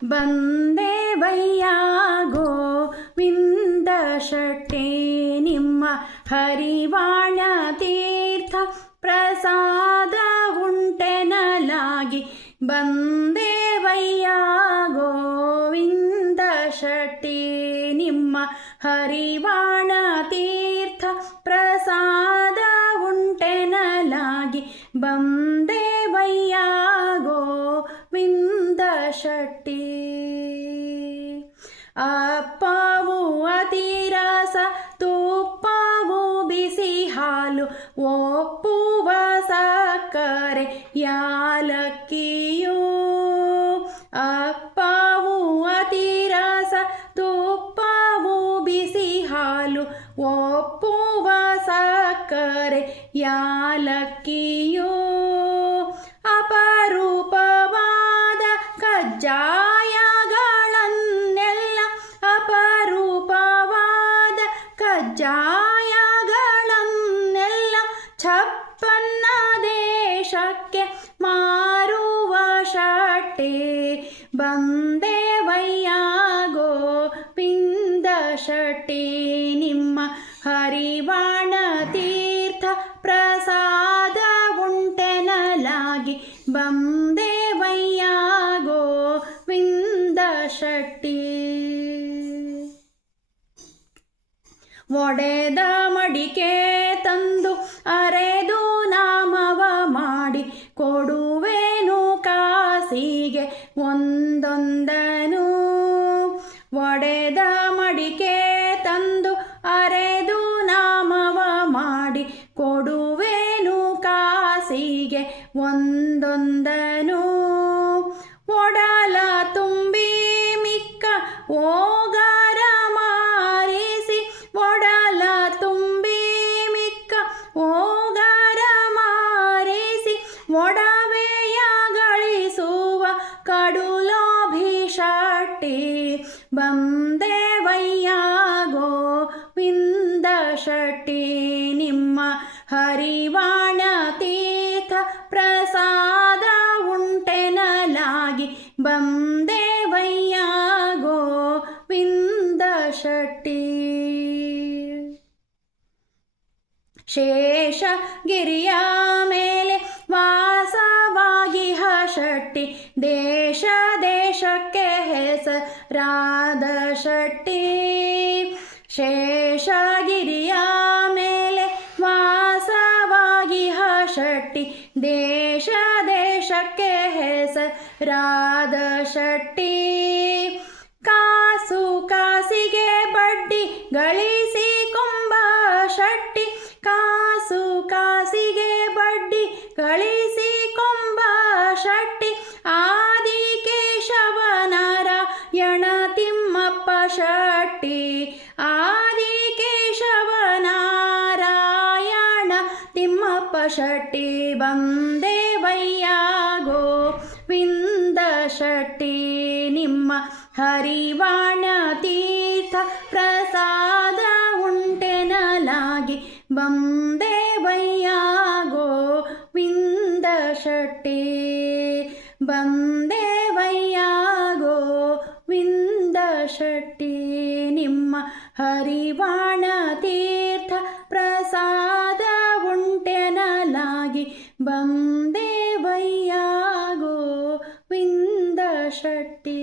ಬಂದೇವಯ್ಯ ಗೋವಿಂದ ಶೆಟ್ಟಿ ನಿಮ್ಮ ಹರಿವಾಣ ತೀರ್ಥ ಪ್ರಸಾದ ಉಂಟೆನಲಾಗಿ ಬಂದೇವಯ್ಯ ಗೋವಿಂದ ಶೆಟ್ಟಿ ನಿಮ್ಮ ಹರಿವಾಣ ತೀರ್ಥ ಪ್ರಸಾದ ಉಂಟೆನಲಾಗಿ ಬಂದೇವಯ್ಯ ಗೋವಿಂದ ಶೆಟ್ಟಿ. ಅಪ್ಪವು ಅತಿರಸ ತುಪ್ಪವು ಬಿಸಿ ಹಾಲು ಒಪ್ಪುವ ಸಕ್ಕರೆ ಯಾಲಕ್ಕಿಯು. ಅಪ್ಪವು ಅತಿರಸ ತುಪ್ಪವು ಬಿಸಿ ಹಾಲು ಒಪ್ಪುವ ಸಕ್ಕರೆ ಯಾಲಕ್ಕಿಯು. ಅಪರೂಪವಾದ ಕಜ್ಜಾಯಗಳನ್ನೆಲ್ಲ ಅಪರೂಪವಾದ ಕಜ್ಜಾಯಗಳನ್ನೆಲ್ಲ ಛಪ್ಪನ್ನ ದೇಶಕ್ಕೆ ಮಾರುವ ಶೆಟ್ಟಿ ಬಂದೇವಯ್ಯ ಗೋವಿಂದ ಶೆಟ್ಟಿ ನಿಮ್ಮ ಹರಿವಾಣ ತೀರ್ಥ ಪ್ರಸಾದ ಉಂಟೆನಲಾಗಿ ಬಂದೇವಯ್ಯ ಗೋವಿಂದ ಶೆಟ್ಟಿ. ಒಡೆದ ಮಡಿಕೆ ತಂದು ಅರೆದು ನಾಮವ ಮಾಡಿ ಕೊಡುವೆನು ಕಾಸಿಗೆ ಒಂದೊಂದನು. ಒಡೆದ ಮಡಿಕೆ ತಂದು ಅರೆದು ನಾಮವ ಮಾಡಿ ಕೊಡುವೆನು ಕಾಸಿಗೆ ಒಂದೊಂದನು. ಒಡಲ ತುಂಬಿ ಮಿಕ್ಕ ಓಗರ ಮಾರಿಸಿ ಒಡಲ ತುಂಬಿ ಮಿಕ್ಕ ಓಗರ ಮಾರಿಸಿ ಒಡವೆಯ ಗಳಿಸುವ ಕಡುಲೋಭಿ ಶೆಟ್ಟಿ ಬಂದೇವಯ್ಯ ಗೋವಿಂದ ಶೆಟ್ಟಿ ನಿಮ್ಮ ಹರಿವಾಣ ತೀರ್ಥ ಪ್ರಸಾದ ಉಂಟೆನಲಾಗಿ ಬಂದೇವಯ್ಯ ಗೋವಿಂದ ಶೆಟ್ಟಿ. ಶೇಷಗಿರಿಯ ಮೇಲೆ ವಾಸವಾಗಿಹ ಶೆಟ್ಟಿ ದೇಶ ದೇಶಕ್ಕೆ ಹೆಸರಾದ ಶೆಟ್ಟಿ. ಶೇಷಗಿರಿಯ ಮೇಲೆ ವಾಸವಾಗಿಹ ಶೆಟ್ಟಿ ದೇಶ ದೇಶಕ್ಕೆ ಹೆಸರಾದ ಶೆಟ್ಟಿ. ಕಾಸು ಕಾಸಿಗೆ ಬಡ್ಡಿ ಗಳಿಸಿಕೊಂಬ ಶೆಟ್ಟಿ ಕಾಸು ಕಾಸಿಗೆ ಬಡ್ಡಿ ಗಳಿಸಿಕೊಂಬ ಶೆಟ್ಟಿ. ಆದಿಕೇಶವನಾರಾಯಣ ತಿಮ್ಮಪ್ಪ ಶೆಟ್ಟಿ ಆದಿಕೇಶವನಾರಾಯಣ ತಿಮ್ಮಪ್ಪ ಶೆಟ್ಟಿ ಬಂದೇವಯ್ಯ ಗೋವಿಂದ ಶೆಟ್ಟಿ ನಿಮ್ಮ ಹರಿವಾಣ ತೀರ್ಥ ಪ್ರಸಾದ ಉಂಟೆನಲಾಗಿ ಬಂದೇವಯ್ಯ ಗೋವಿಂದ ಶೆಟ್ಟಿ ಬಂದೇವಯ್ಯ ಗೋವಿಂದ ಶೆಟ್ಟಿ ನಿಮ್ಮ ಹರಿವಾಣ ತೀರ್ಥ ಪ್ರಸಾದ ಉಂಟೆನಲಾಗಿ ಬಂದೇವಯ್ಯ ಗೋವಿಂದ ಶೆಟ್ಟಿ.